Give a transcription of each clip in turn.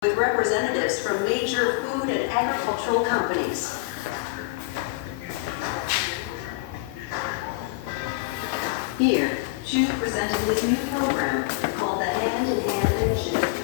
with representatives from major food and agricultural companies. Here, Jude presented his new program called the Hand in Hand Initiative.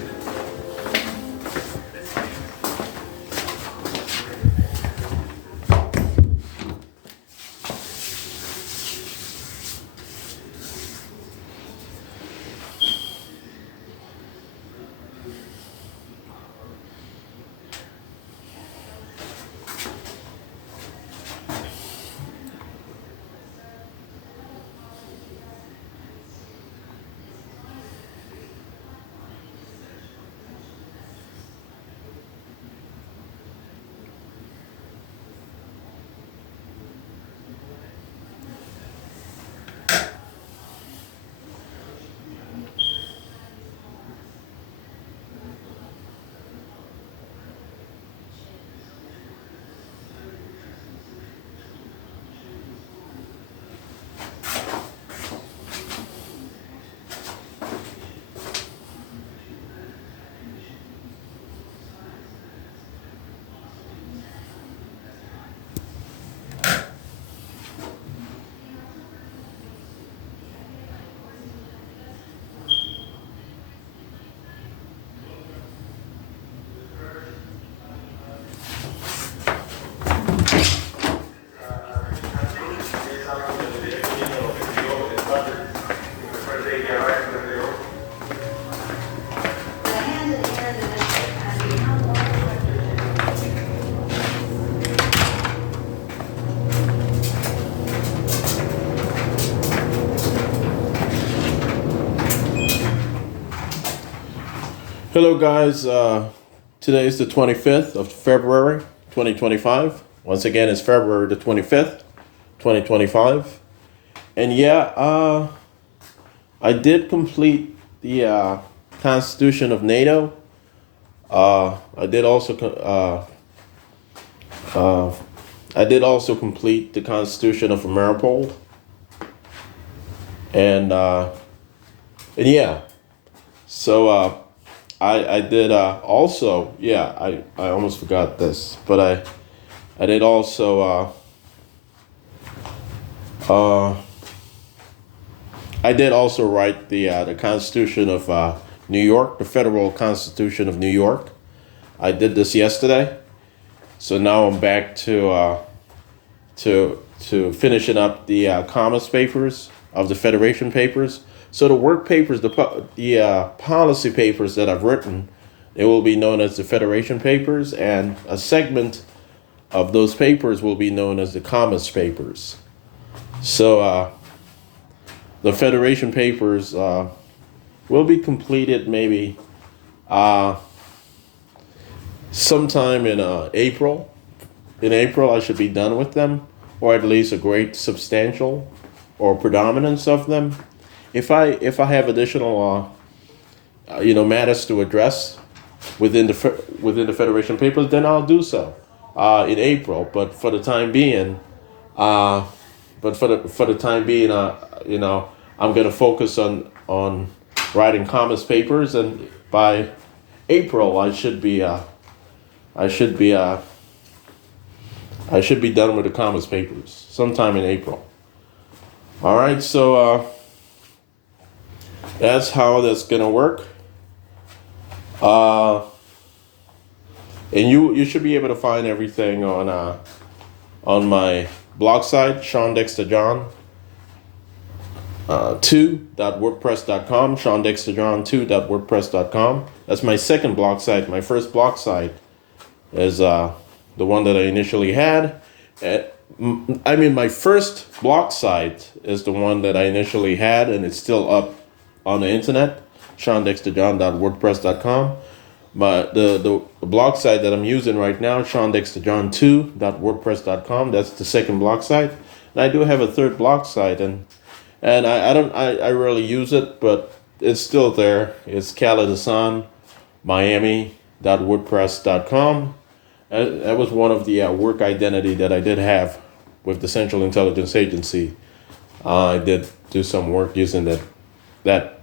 Hello guys, today is the 25th of February 2025. Once again, it's February the 25th, 2025. And yeah, I did complete the Constitution of NATO. I did also complete the Constitution of INTERPOL. And yeah, so I did also, yeah, I almost forgot this, but I did also I did also write the Constitution of New York, the Federal Constitution of New York. I did this yesterday, so now I'm back to finishing up the Commons papers of the Federation papers. So the work papers, the policy papers that I've written, they will be known as the Federation papers, and a segment of those papers will be known as the Commons papers. So the Federation papers will be completed maybe sometime in April. In April, I should be done with them, or at least a great substantial or predominance of them. If I have additional matters to address within the Federation papers, then I'll do so in April. But for the time being, I'm going to focus on writing Commons papers, and by April I should be done with the Commons papers sometime in April. All right, so that's how that's gonna work. And you should be able to find everything on my blog site, Shawn Dexter John 2.wordpress.com, Shawn Dexter John 2.wordpress.com. That's my second blog site. My first blog site is the one that I initially had. My first blog site is the one that I initially had, and it's still up on the internet, ShawnDexterJohn.wordpress.com. But the blog site that I'm using right now, ShawnDexterJohn2.wordpress.com, that's the second blog site. And I do have a third blog site, and I rarely use it, but it's still there. It's CaladasanMiami.wordpress.com. That was one of the work identity that I did have with the Central Intelligence Agency. I did do some work using that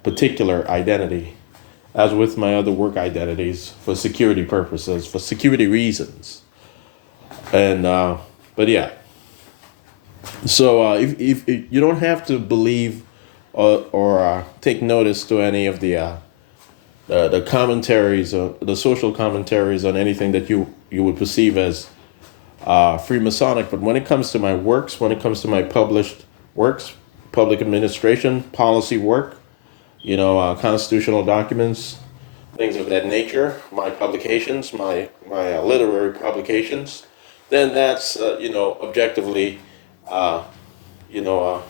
particular identity. as with my other work identities, for security purposes, for security reasons. And but yeah. So if you don't have to believe or take notice to any of the commentaries or the social commentaries on anything that you would perceive as Freemasonic, but when it comes to my works, when it comes to my published works, public administration, policy work, constitutional documents, things of that nature, my publications, my literary publications, then that's objectively, you know,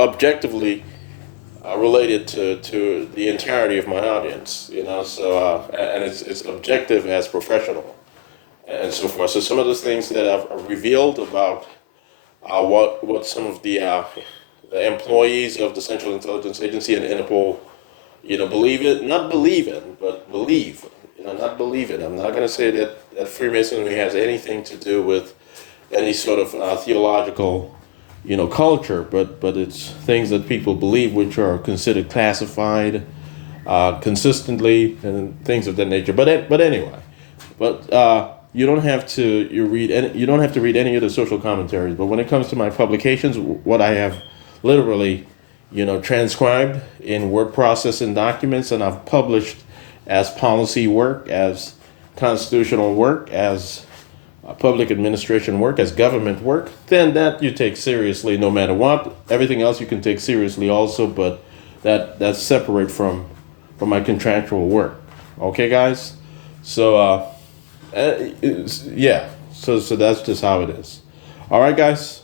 objectively related to the entirety of my audience, so and it's objective as professional and so forth. So some of the things that I've revealed about what some of the employees of the Central Intelligence Agency and INTERPOL, not believe in, but believe, not believe in. I'm not going to say that Freemasonry has anything to do with any sort of theological, culture, but it's things that people believe which are considered classified consistently and things of that nature. But anyway, you don't have to read any of the social commentaries. But when it comes to my publications, what I have literally, transcribed in word processing documents, and I've published as policy work, as constitutional work, as public administration work, as government work, then that you take seriously no matter what. Everything else you can take seriously also, but that's separate from my contractual work. Okay, guys? So, yeah. So that's just how it is. All right, guys?